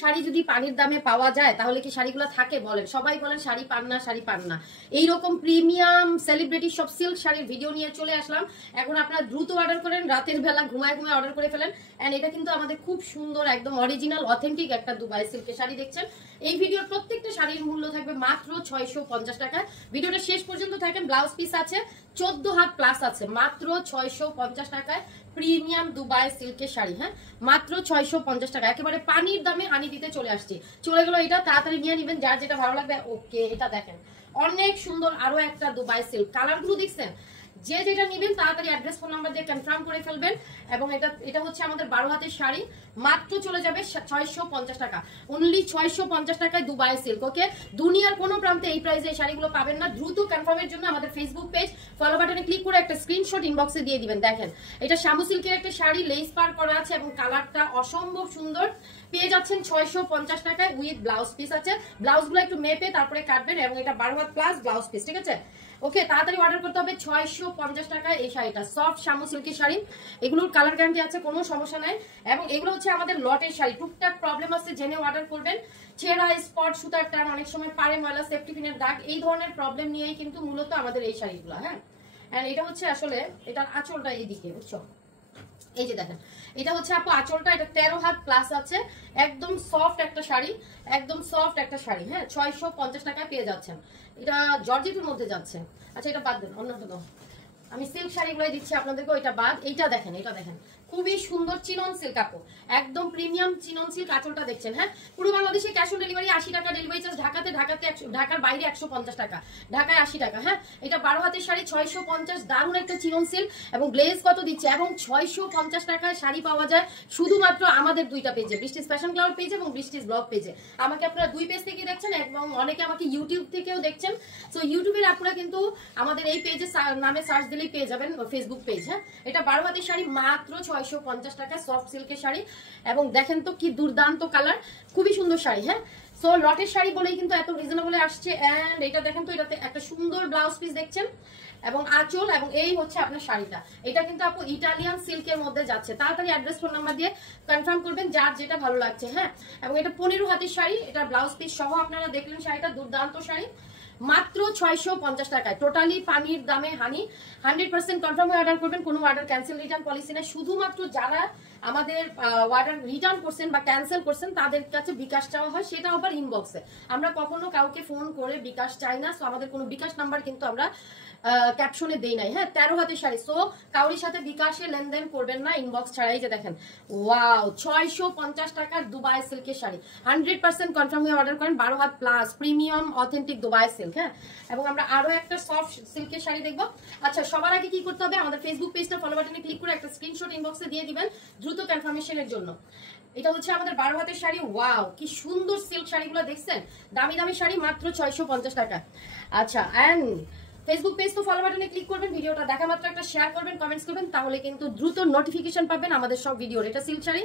শাড়ি যদি পানির দামে পাওয়া যায় তাহলে কি শাড়িগুলো থাকে বলেন? সবাই বলেন শাড়ি পান না, শাড়ি পান না। এইরকম প্রিমিয়াম সেলিব্রিটি সব সিল্ক শাড়ির ভিডিও নিয়ে চলে আসলাম। এখন আপনারা দ্রুত অর্ডার করেন, রাতের বেলা ঘুমায় ঘুমায় অর্ডার করে ফেলেন। এন্ড এটা কিন্তু আমাদের খুব সুন্দর একদম অরিজিনাল অথেন্টিক একটা দুবাই সিল্কের শাড়ি দেখছেন। এই ভিডিওর প্রত্যেকটা শাড়ির মূল্য থাকবে মাত্র 650 টাকা। ভিডিওটা শেষ পর্যন্ত থাকেন। ব্লাউজ পিস আছে 14 হাত প্লাস আছে, মাত্র 650 টাকায় প্রিমিয়াম দুবাই সিল্কের শাড়ি। হ্যাঁ, মাত্র 650 টাকা, একেবারে পানির দামে হানি দিতে চলে আসছি। চলে গেল এটা, তাড়াতাড়ি নিয়ে নিবেন যার যেটা ভালো লাগবে। ওকে, এটা দেখেন অনেক সুন্দর আরো একটা দুবাই সিল্ক। কালারগুলো দেখছেন? যে যেটা নেবেন তাড়াতাড়ি অ্যাড্রেস ফোন নাম্বার দিয়ে কনফার্ম করে ফেলবেন। এবং এটা হচ্ছে আমাদের 12 হাতের শাড়ি, মাত্র চলে যাবে 650 টাকা। অনলি 650 টাকায় দুবাই সিল্ক। ওকে, দুনিয়ার কোনো প্রান্তে এই প্রাইসে এই শাড়িগুলো পাবেন না। দ্রুত কনফার্মের জন্য আমাদের ফেসবুক পেজ ফলো বাটনে ক্লিক করে একটা স্ক্রিনশট ইনবক্সে দিয়ে দিবেন। দেখেন এটা শামু সিল্কের একটা শাড়ি, লেস পার করা আছে এবং কালারটা অসম্ভব সুন্দর। পেয়ে যাচ্ছেন 650 টাকায় উইথ ব্লাউজ পিস আছে। ব্লাউজগুলো একটু মেপে তারপরে কাটবেন এবং এটা 12 হাত প্লাস ব্লাউজ পিস, ঠিক আছে? ওকে, তাড়াতাড়ি অর্ডার করতে হবে। 650 টাকায় এই শাড়িটা, সফট শামু সিল্কের শাড়ি। এগুলোর কালার গ্যারান্টি আছে, কোনো সমস্যা নাই। এবং এগুলো হচ্ছে আমাদের লটের শাড়ি, টুকটাক প্রবলেম আছে জেনে অর্ডার করবেন। ছেঁড়া, স্পট, সুতার টান, অনেক সময় পাড়ে ময়লা, সেফটি পিনের দাগ, এই ধরনের প্রবলেম নিয়েই কিন্তু মূলত আমাদের এই শাড়িগুলো। হ্যাঁ, এন্ড এটা হচ্ছে আসলে এটার আঁচলটা এইদিকে, বুঝছো? এই যে দেখেন, এটা হচ্ছে আপু আঁচলটা, এটা 13 হাত প্লাস আছে। একদম সফট একটা শাড়ি, একদম সফট একটা শাড়ি। হ্যাঁ, 650 টাকায় পেয়ে যাচ্ছেন। এটা জর্জেটের মধ্যে যাচ্ছে। আচ্ছা, এটা বাদ দেন, অন্যটা দাও। আমি সিল্ক শাড়িগুলোই দিচ্ছি আপনাদেরকে, ওইটা বাদ। এইটা দেখেন, এটা দেখেন খুবই সুন্দর চিনন সিল্ক আপু, একদম প্রিমিয়াম চিনন সিল্ক। আঁচলটা দেখছেন? হ্যাঁ, পুরো বাংলাদেশে ক্যাশ অন ডেলিভারি 80 টাকা ডেলিভারি চার্জ। ঢাকার বাইরে 150 টাকা, ঢাকায় 80 টাকা। হ্যাঁ, এটা 12 হাতের শাড়ি, 650। দারুণ একটা চিনন সিল্ক। এবং গ্লেজ কত দিচ্ছে, এবং 650 টাকায় শাড়ি পাওয়া যায় শুধুমাত্র আমাদের দুইটা পেজে, বৃষ্টিস ফ্যাশন ক্লাউড পেজে এবং বৃষ্টিস ব্লগ পেজে। আমাকে আপনারা দুই পেজ থেকে দেখছেন এবং অনেকে আমাকে ইউটিউব থেকেও দেখছেন। সো ইউটিউবের আপনারা কিন্তু আমাদের এই পেজে নামে সার্চ দিলেই পেয়ে যাবেন, ফেসবুক পেজ। হ্যাঁ, এটা 12 হাতের শাড়ি, মাত্র 650 টাকা, সফট সিল্কের শাড়ি। এবং দেখেন তো কি দুর্দান্ত কালার, খুবই সুন্দর শাড়ি। হ্যাঁ, সো লটের শাড়ি বলেই কিন্তু এত রিজনেবলে আসছে। এন্ড এটা দেখেন তো, এটাতে একটা সুন্দর ব্লাউজ পিস দেখছেন এবং আঁচল, এবং এই হচ্ছে আপনার শাড়িটা। এটা কিন্তু আপু ইটালিয়ান সিল্কের মধ্যে যাচ্ছে। তাড়াতাড়ি অ্যাড্রেস ফোন নাম্বার দিয়ে কনফার্ম করবেন যার যেটা ভালো লাগছে। হ্যাঁ, এবং এটা 15 হাতের শাড়ি, এটা ব্লাউজ পিস সহ আপনারা দেখলেন শাড়িটা, দুর্দান্ত শাড়ি, মাত্র 650 টাকায়। টোটালি পানির দামে হানি। 100% কনফার্ম হয়ে অর্ডার করবেন, কোনো অর্ডার ক্যান্সেল রিটার্ন পলিসি নেই। শুধুমাত্র যারা আমাদের অর্ডার রিটার্ন করছেন বা ক্যান্সেল করছেন তাদের কাছে বিকাশ চাওয়া হয়, সেটা আবার ইনবক্সে। আমরা কখনো কাউকে ফোন করে বিকাশ চাই না। সো আমাদের কোনো বিকাশ নাম্বার কিন্তু আমরা ক্যাপশনে দেই নাই। হ্যাঁ, 13 হাতের শাড়ি, সো কাউরির সাথে বিকাশে লেনদেন করবেন না ইনবক্স ছাড়াই। যে দেখেন, ওয়াও, 650 টাকার দুবাই সিল্কের শাড়ি। 100% কনফার্ম হয়ে অর্ডার করেন। 12 had plus premium authentic Dubai silk. হ্যাঁ, এবং আমরা আরো একটা সফট সিল্কের শাড়ি দেখবো। আচ্ছা, সবার আগে কি করতে হবে, আমাদের ফেসবুক পেজটা ফলো বাটনে ক্লিক করে একটা স্ক্রিনশট ইনবক্সে দিয়ে দিবেন দ্রুত কনফার্মেশনের জন্য। এটা হচ্ছে আমাদের 12 হাতের শাড়ি। ওয়াও, কি সুন্দর সিল্ক শাড়িগুলো দেখছেন, দামি দামি শাড়ি, মাত্র 650 টাকা। আচ্ছা, এন্ড ফেসবুক পেজ তো ফলো বাটনে ক্লিক করবেন, ভিডিওটা দেখা মাত্র একটা শেয়ার করবেন, কমেন্টস করবেন, তাহলে কিন্তু দ্রুত নোটিফিকেশন পাবেন আমাদের সব ভিডিওর। এটা সিল্ক শাড়ি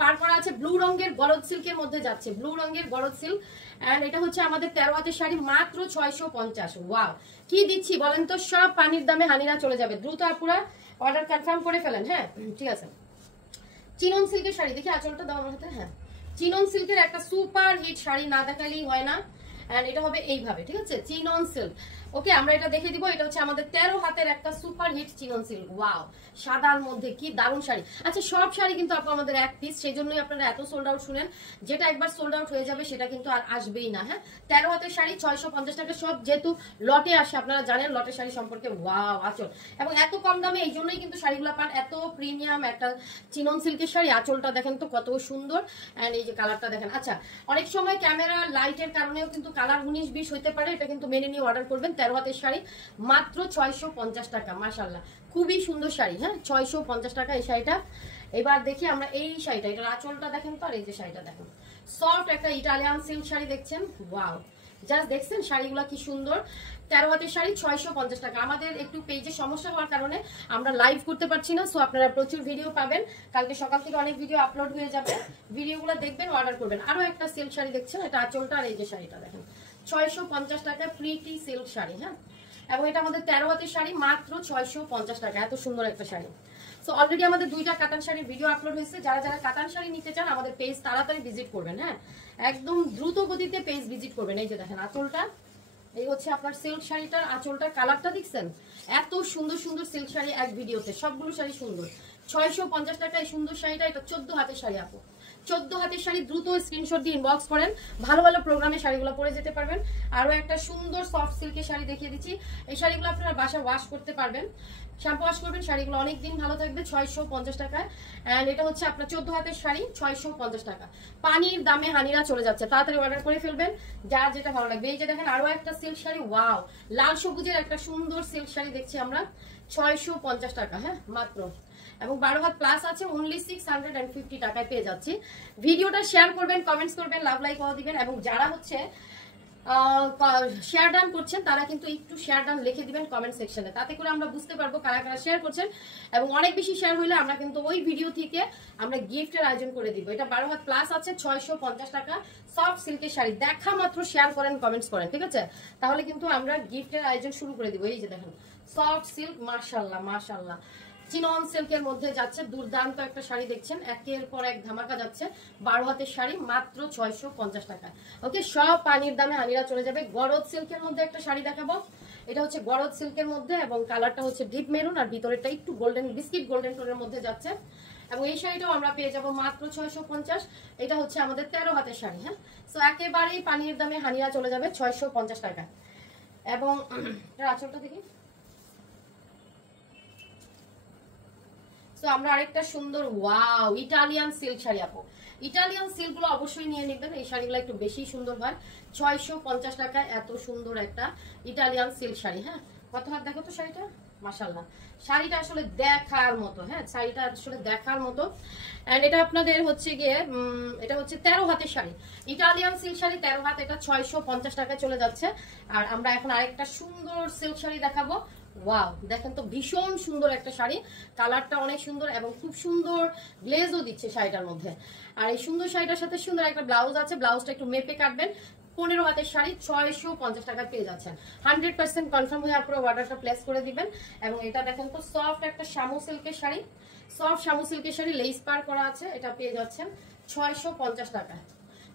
পার করা আছে ব্লু রঙের গরদ সিল্কের মধ্যে যাচ্ছে, ব্লু রঙের গরদ সিল্ক। এন্ড এটা হচ্ছে আমাদের 13 হাতের শাড়ি, মাত্র 650। ওয়াও, কি দিচ্ছি বলেন তো, সব পানির দামে হানিরা চলে যাবে। দ্রুত আপুরা অর্ডার কনফার্ম করে ফেলেন। হ্যাঁ, ঠিক আছে। চিনন সিল্কের শাড়ি দেখি, আঁচলটা দাও আমার হাতে। হ্যাঁ, চিনন সিল্কের একটা সুপার হিট শাড়ি, না দেখালেই হয় না। এন্ড এটা হবে এইভাবে, ঠিক আছে, চিনন সিল্ক। ওকে, আমরা এটা দেখে দিব। এটা হচ্ছে আমাদের 13 হাতের একটা super hit chinon silk. Wow, সাদার মধ্যে কি দারুণ শাড়ি। আচ্ছা, সব শাড়ি কিন্তু আপু আমাদের এক পিস, সেই জন্যই আপনারা এত সোল্ড আউট শুনেন। যেটা একবার সোল্ড আউট হয়ে যাবে সেটা কিন্তু আর আসবেই না। হ্যাঁ, 13 হাতের শাড়ি 650 টাকা, সব যেহেতু লটে আসে, আপনারা জানেন লটের শাড়ি সম্পর্কে। ওয়াও, আঁচল, এবং এত কম দামে, এই জন্যই কিন্তু শাড়িগুলো পান। এত প্রিমিয়াম একটা চিনন সিল্কের শাড়ি, আঁচলটা দেখেন তো কত সুন্দর। এন্ড এই যে কালারটা দেখেন। আচ্ছা, অনেক সময় ক্যামেরা লাইটের কারণেও কিন্তু কালার 19-20 হইতে পারে, এটা কিন্তু মেনে নিয়ে অর্ডার করবেন। 13 হাতের শাড়ি, মাত্র 650 টাকা। মাশাআল্লাহ, খুবই সুন্দর শাড়ি। হ্যাঁ, 650 টাকা এই শাড়িটা। এবার দেখি আমরা এই শাড়িটা, এটার আঁচলটা দেখেন তো, আর এই যে শাড়িটা দেখেন, সফট একটা ইটালিয়ান সিল্ক শাড়ি দেখছেন। ওয়াও, জাস্ট দেখছেন শাড়িগুলো কি সুন্দর। 13 হাতের শাড়ি, 650 টাকা। আমাদের একটু পেজে সমস্যা হওয়ার কারণে আমরা লাইভ করতে পারছি না, সো আপনারা প্রচুর ভিডিও পাবেন। কালকে সকাল থেকে অনেক ভিডিও আপলোড হয়ে যাবে, ভিডিওগুলো দেখবেন, অর্ডার করবেন। আরো একটা সিল্ক শাড়ি দেখছেন, এটা আঁচলটা, আর এই যে শাড়িটা দেখেন, 650 টাকা প্রিটি সিল্ক শাড়ি। হ্যাঁ, এবং এটা আমাদের 13 হাতের শাড়ি, মাত্র 650 টাকা। এত সুন্দর একটা শাড়ি। সো অলরেডি আমাদের 2টা কাতান শাড়ির ভিডিও আপলোড হয়েছে। যারা যারা কাতান শাড়ি নিতে চান আমাদের পেজ তাড়াতাড়ি ভিজিট করবেন। হ্যাঁ, একদম দ্রুত গতিতে পেজ ভিজিট করবেন। এই যে দেখেন আঁচলটা, এই হচ্ছে আপনার সিল্ক শাড়িটার আঁচলটার কালারটা দেখছেন? এত সুন্দর সুন্দর সিল্ক শাড়ি এক ভিডিওতে, সবগুলো শাড়ি সুন্দর। 650 টাকা এই সুন্দর শাড়িটা। এটা 14 হাতের শাড়ি আপু, 14 হাতের শাড়ি। দ্রুত স্ক্রিনশট দিয়ে ইনবক্স করেন, ভালো ভালো প্রোগ্রামে শাড়িগুলো পরে যেতে পারবেন। আরো একটা সুন্দর সফট সিল্কের শাড়ি দেখিয়ে দিচ্ছি। এই শাড়িগুলো আপনারা বাসায় ওয়াশ করতে পারবেন, শ্যাম্পু ওয়াশ করবেন, শাড়িগুলো অনেকদিন ভালো থাকবে। 650 টাকায়। অ্যান্ড এটা হচ্ছে আপনার 14 হাতের শাড়ি, 650 টাকা। পানির দামে হানিরা চলে যাচ্ছে, তাড়াতাড়ি অর্ডার করে ফেলবেন যার যেটা ভালো লাগবে। এই যে দেখেন আরো একটা সিল্ক শাড়ি, ওয়াও, লাল সবুজের একটা সুন্দর সিল্ক শাড়ি দেখছি আমরা, 650 টাকা। হ্যাঁ মাত্র, এবং 12 হাত প্লাস আছে, অনলি 650 টাকায় পেয়ে যাচ্ছি। ভিডিওটা শেয়ার করবেন, কমেন্টস করবেন, লাভ লাইক দিবেন, এবং যারা হচ্ছে শেয়ার ডান করছেন তারা কিন্তু একটু শেয়ার ডান লিখে দিবেন কমেন্ট সেকশনে, তাতে করে আমরা বুঝতে পারবো কারা কারা শেয়ার করছেন। এবং অনেক বেশি শেয়ার হলে আমরা কিন্তু ওই ভিডিও থেকে আমরা গিফটের আয়োজন করে দিব। এটা 12 হাত প্লাস আছে, 650 টাকা, সফট সিল্কের শাড়ি। দেখা মাত্র শেয়ার করেন, কমেন্টস করেন, ঠিক আছে? তাহলে কিন্তু আমরা গিফটের আয়োজন শুরু করে দিব। এই যে দেখেন সফট সিল্ক, মাশাআল্লাহ মাশাআল্লাহ, চিনন সিল্কের মধ্যে যাচ্ছে, দুর্দান্ত একটা শাড়ি দেখছেন, একের পর এক ধামাকা যাচ্ছে। 12 হাতের শাড়ি মাত্র 650 টাকা। ওকে, সব পানির দামে হানিরা চলে যাবে। গরদ সিল্কের মধ্যে একটা শাড়ি দেখাবো, এটা হচ্ছে গরদ সিল্কের মধ্যে, এবং কালারটা হচ্ছে ডিপ মেরুন, আর ভিতরেরটা একটু গোল্ডেন, বিস্কিট গোল্ডেন টোনের মধ্যে যাচ্ছে। এবং এই শাড়িটাও আমরা পেয়ে যাবো মাত্র 650। এটা হচ্ছে আমাদের 13 হাতের শাড়ি। হ্যাঁ, সো একেবারেই পানির দামে হানিরা চলে যাবে 650 টাকা। এবং আঁচলটা দেখি, তো আমরা আরেকটা সুন্দর ওয়াও ইটালিয়ান সিল্ক শাড়ি আপু, ইটালিয়ান সিল্ক গুলো অবশ্যই নিয়ে নেবেন, এই শাড়িগুলো একটু বেশি সুন্দর হয়। 650 টাকায় এত সুন্দর একটা ইটালিয়ান সিল্ক শাড়ি। হ্যাঁ, কত হাত দেখো তো শাড়িটা, মাশাআল্লাহ, শাড়িটা আসলে দেখার মতো। হ্যাঁ, শাড়িটা আসলে দেখার মতো। এন্ড এটা আপনাদের হচ্ছে গিয়ে এটা হচ্ছে 13 হাতের শাড়ি, ইটালিয়ান সিল্ক শাড়ি 13 হাত, এটা 650 টাকায় চলে যাচ্ছে। আর আমরা এখন আরেকটা সুন্দর সিল্ক শাড়ি দেখাবো। ওয়াও, দেখেন তো ভীষণ সুন্দর একটা শাড়ি, কালারটা অনেক সুন্দর এবং খুব সুন্দর গ্লেজও দিচ্ছে শাড়িটার মধ্যে। আর এই সুন্দর শাড়িটার সাথে সুন্দর একটা ব্লাউজ আছে, ব্লাউজটা একটু মেপে কাটবেন। 15 হাতের শাড়ি 650 টাকায় পেয়ে যাচ্ছেন। 100% কনফার্ম হয়ে আপনারা অর্ডারটা প্লেস করে দিবেন। এবং এটা দেখেন তো সফট একটা শামু সিল্কের শাড়ি, সফট শামু সিল্কের শাড়ি, লেস পার করা আছে, এটা পেয়ে যাচ্ছেন 650 টাকায়।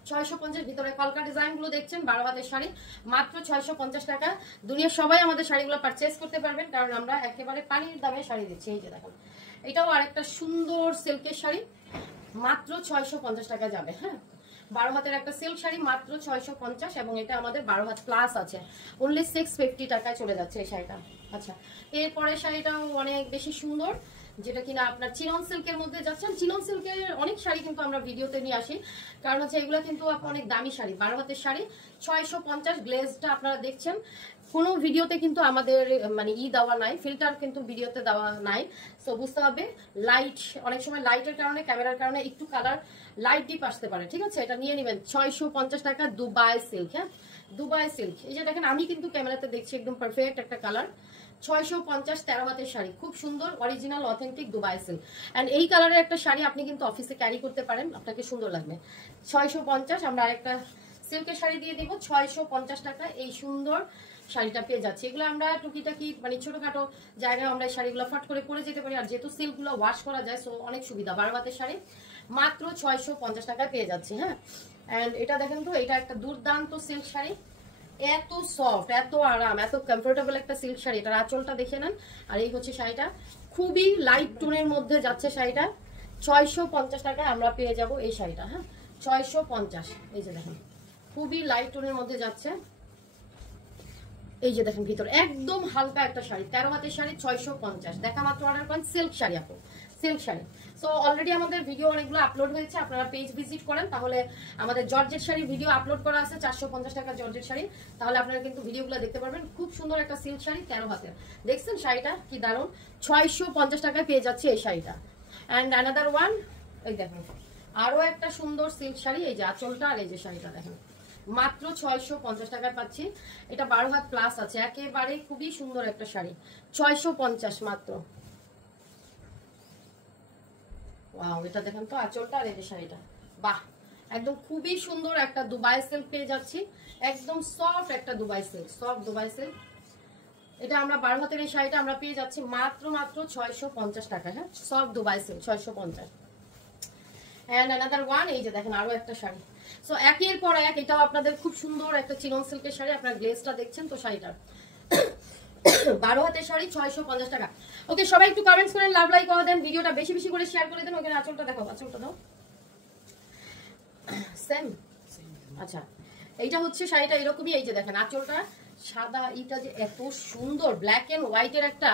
650, ভিতরে কলকা ডিজাইন গুলো দেখছেন, 12 হাতের শাড়ি মাত্র 650 টাকা। দুনিয়ার সবাই আমাদের শাড়িগুলো পারচেস করতে পারবেন, কারণ আমরা একেবারে পানির দামে শাড়ি দিচ্ছি। এই যে দেখেন, এটাও আরেকটা সুন্দর সিল্কের শাড়ি, মাত্র 650 টাকা যাবে। হ্যাঁ, 12 হাতের একটা সিল্ক শাড়ি মাত্র 650, এবং এটা আমাদের 12 হাত প্লাস আছে, অনলি 650 টাকায় চলে যাচ্ছে এই শাড়িটা। আচ্ছা, এরপরে শাড়িটাও অনেক বেশি সুন্দর, যেটা কিনা আপনার চিনন সিল্কের মধ্যে যাচ্ছেন। চিনন সিল্কের অনেক শাড়ি কিন্তু আমরা ভিডিওতে নিয়ে আসি, কারণ হচ্ছে এগুলো কিন্তু অনেক দামি শাড়ি। 12 হাতের শাড়ি 650, গ্লেজটা আপনারা দেখছেন। কোনো ভিডিওতে কিন্তু আমাদের মানে দেওয়া নাই, ফিল্টার কিন্তু ভিডিওতে দেওয়া নাই। সো বুঝতে হবে, লাইট অনেক সময় লাইটের কারণে, ক্যামেরার কারণে একটু কালার লাইট ডিপ আসতে পারে, ঠিক আছে? এটা নিয়ে নেবেন 650 টাকা, দুবাই সিল্ক। হ্যাঁ, দুবাই সিল্ক। এই যে দেখেন, আমি কিন্তু ক্যামেরাতে দেখছি একদম পারফেক্ট একটা কালার। 650, 13 হাতের শাড়ি, খুব সুন্দর, original authentic Dubai silk. And এই কালারের একটা শাড়ি আপনি কিন্তু অফিসে ক্যারি করতে পারেন, আপনাকে সুন্দর লাগবে। 650। আমরা আরেকটা সিল্কের শাড়ি দিয়ে দিব 650 টাকা, এই সুন্দর শাড়িটা পেয়ে যাচ্ছে। এগুলো আমরা টুকিটাকি মানে ছোটখাটো জায়গায় আমরা এই শাড়িগুলো ফট করে পরে যেতে পারি, আর যেহেতু সিল্কগুলো ওয়াশ করা যায়, সো অনেক সুবিধা। 12 হাতের শাড়ি মাত্র 650 টাকায় পেয়ে যাচ্ছে। হ্যাঁ, এন্ড এটা দেখেন তো, এটা একটা দুর্দান্ত সিল্ক শাড়ি, এত সফট, এত আরাম, এত কমফোর্টেবল একটা সিল্ক শাড়ি। এটার আঁচলটা দেখে নেন। আর এই হচ্ছে শাড়িটা, খুবই লাইট টোনের মধ্যে যাচ্ছে শাড়িটা। 650 টাকায় আমরা পেয়ে যাব এই শাড়িটা। হ্যাঁ, 650। এই যে দেখেন, খুবই লাইট টোনের মধ্যে যাচ্ছে। এই যে দেখেন, ভিতরে একদম হালকা একটা শাড়ি, 13 হাতের শাড়ি, 650। দেখা মাত্র অর্ডার করেন। সিল্ক শাড়ি আপু, সিল্ক শাড়ি। সো অলরেডি আমাদের ভিডিও অনেকগুলো আপলোড হয়েছে, আপনারা পেজ ভিজিট করেন, তাহলে আমাদের জর্জেট শাড়ির ভিডিও আপলোড করা আছে, 450 টাকা জর্জেট শাড়ি, তাহলে আপনারা কিন্তু ভিডিওগুলো দেখতে পারবেন। খুব সুন্দর একটা সিল্ক শাড়ি, 13 হাতের, দেখছেন শাড়িটা কি দারুণ। 650 টাকায় পেয়ে যাচ্ছে এই শাড়িটা। অ্যান্ড অ্যানাদার ওয়ান, এই দেখেন আরো একটা সুন্দর সিল্ক শাড়ি, এই যে আঁচলটা, আর এই যে শাড়িটা দেখেন, মাত্র 650 টাকায় পাচ্ছি। এটা 12 হাত প্লাস আছে, একেবারে খুবই সুন্দর একটা শাড়ি, 650 মাত্র। ওয়াও, এটা দেখেন তো আঁচলটা, আর এই যে শাড়িটা, বাহ, একদম খুবই সুন্দর একটা দুবাই সিল্ক পেয়ে যাচ্ছি, একদম সফট একটা Dubai silk, soft Dubai silk. এটা আমরা 12 হাতের এই শাড়িটা আমরা পেয়ে যাচ্ছি মাত্র 650 টাকা। হ্যাঁ, সব Dubai silk 650। And another one, এই যে দেখেন আরো একটা শাড়ি। সো একের পর এক, এটাও আপনাদের খুব সুন্দর একটা চিনন সিল্কের শাড়ি। আপনারা গ্লেজটা দেখছেন তো শাড়িটার। 12 হাতের শাড়ি 650 টাকা। ওকে, সবাই একটু কমেন্টস করেন, লাভ লাইক করে দেন, ভিডিওটা বেশি বেশি করে শেয়ার করে দেন। ওখানে আঁচলটা দেখো, আঁচলটা দাও। সেম, আচ্ছা এইটা হচ্ছে শাড়িটা এরকমই। এই যে দেখেন আঁচলটা সাদা, এটা যে এত সুন্দর ব্ল্যাক এন্ড হোয়াইটের একটা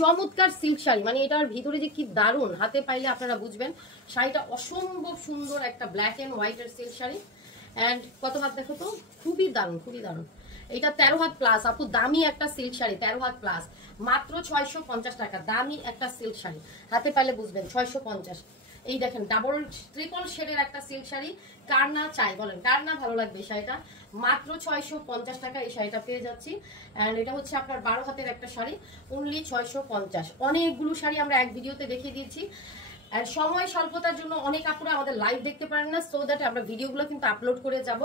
চমৎকার সিল্ক শাড়ি, মানে এটার ভিতরে যে কি দারুণ, হাতে পাইলে আপনারা বুঝবেন। শাড়িটা অসম্ভব সুন্দর একটা ব্ল্যাক এন্ড হোয়াইটের সিল্ক শাড়ি। এন্ড কত হাত দেখো তো, খুবই দারুণ, খুবই দারুণ। এটা 13 হাত প্লাস আপু, দামি একটা সিল্ক শাড়ি, 13 হাত প্লাস, মাত্র 650 টাকা। দামি একটা সিল্ক শাড়ি, হাতে পাইলে বুঝবেন 650। এই দেখেন ডাবল ট্রিপল শেডের একটা সিল্ক শাড়ি। কার না চাই বলেন, কার না ভালো লাগবে শাড়িটা? মাত্র 650 টাকা এই শাড়িটা পেয়ে যাচ্ছি। এন্ড এটা হচ্ছে আপনার 12 হাতের একটা শাড়ি, অনলি 650। অনেকগুলো শাড়ি আমরা এক ভিডিওতে দেখিয়ে দিয়েছি। আর সময় স্বল্পতার জন্য অনেক আপুরা আমাদের লাইভ দেখতে পারেন না, সো দ্যাট আমরা ভিডিওগুলো কিন্তু আপলোড করে যাব।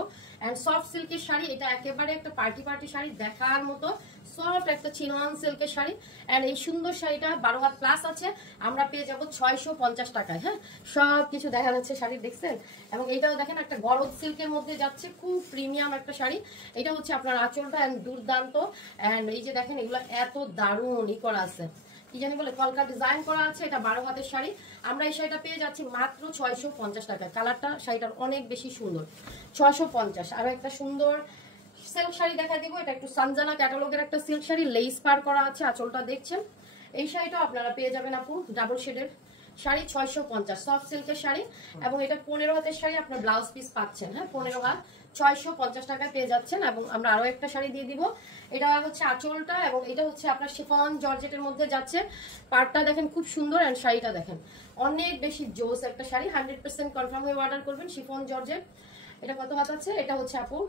এন্ড সফট সিল্কের শাড়ি, এটা একেবারে একটা পার্টি শাড়ি, দেখার মতো সফট একটা চিনন সিল্কের শাড়ি। এন্ড এই সুন্দর শাড়িটা 12 হাত প্লাস আছে, আমরা পেয়ে যাব 650 টাকায়। হ্যাঁ, সব কিছু দেখা যাচ্ছে শাড়ি, দেখছেন? এবং এইটাও দেখেন একটা গরজ সিল্কের মধ্যে যাচ্ছে, খুব প্রিমিয়াম একটা শাড়ি। এটা হচ্ছে আপনার আঁচলটা এন্ড দুর্দান্ত। এন্ড এই যে দেখেন এগুলো এত দারুণ ই করা আছে, কি জানি বলে, কলকা ডিজাইন করা আছে। এটা 12 হাতের শাড়ি, আমরা এই শাড়িটা পেয়ে যাচ্ছি মাত্র 650 টাকা। কালারটা শাড়িটার অনেক বেশি সুন্দর, 650। আরো একটা সুন্দর সিল্ক শাড়ি দেখা দিব। এটা একটু সানজানা ক্যাটালগের একটা সিল্ক শাড়ি, লেস পার করা আছে, আঁচলটা দেখছেন। এই শাড়িটা আপনারা পেয়ে যাবেন আপু, ডাবল শেডের শাড়ি, 650, সফট সিল্কের শাড়ি। এবং এটা 15 হাতের শাড়ি, আপনার ব্লাউজ পিস পাচ্ছেন। হ্যাঁ, 15 হাত 650 টাকায় পেয়ে যাচ্ছেন। এবং আমরা আরো একটা শাড়ি দিয়ে দিব, এটা হচ্ছে আঁচলটা, এবং এটা হচ্ছে আপনার শিফন জর্জেটের মধ্যে যাচ্ছে। পাড়টা দেখেন খুব সুন্দর, এন্ড শাড়িটা দেখেন অনেক বেশি জোস একটা শাড়ি। 100% কনফার্ম হয়ে অর্ডার করবেন। শিফন জর্জেট, এটা কত হাত আছে? এটা হচ্ছে আপু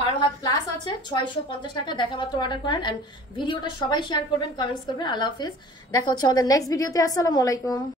12 হাত প্লাস আছে, 650 টাকা। দেখা মাত্র অর্ডার করেন। এন্ড ভিডিওটা সবাই শেয়ার করবেন, কমেন্টস করবেন। আল্লাহ হাফিজ, দেখা হচ্ছে আমাদের নেক্সট ভিডিওতে। আসসালামু আলাইকুম।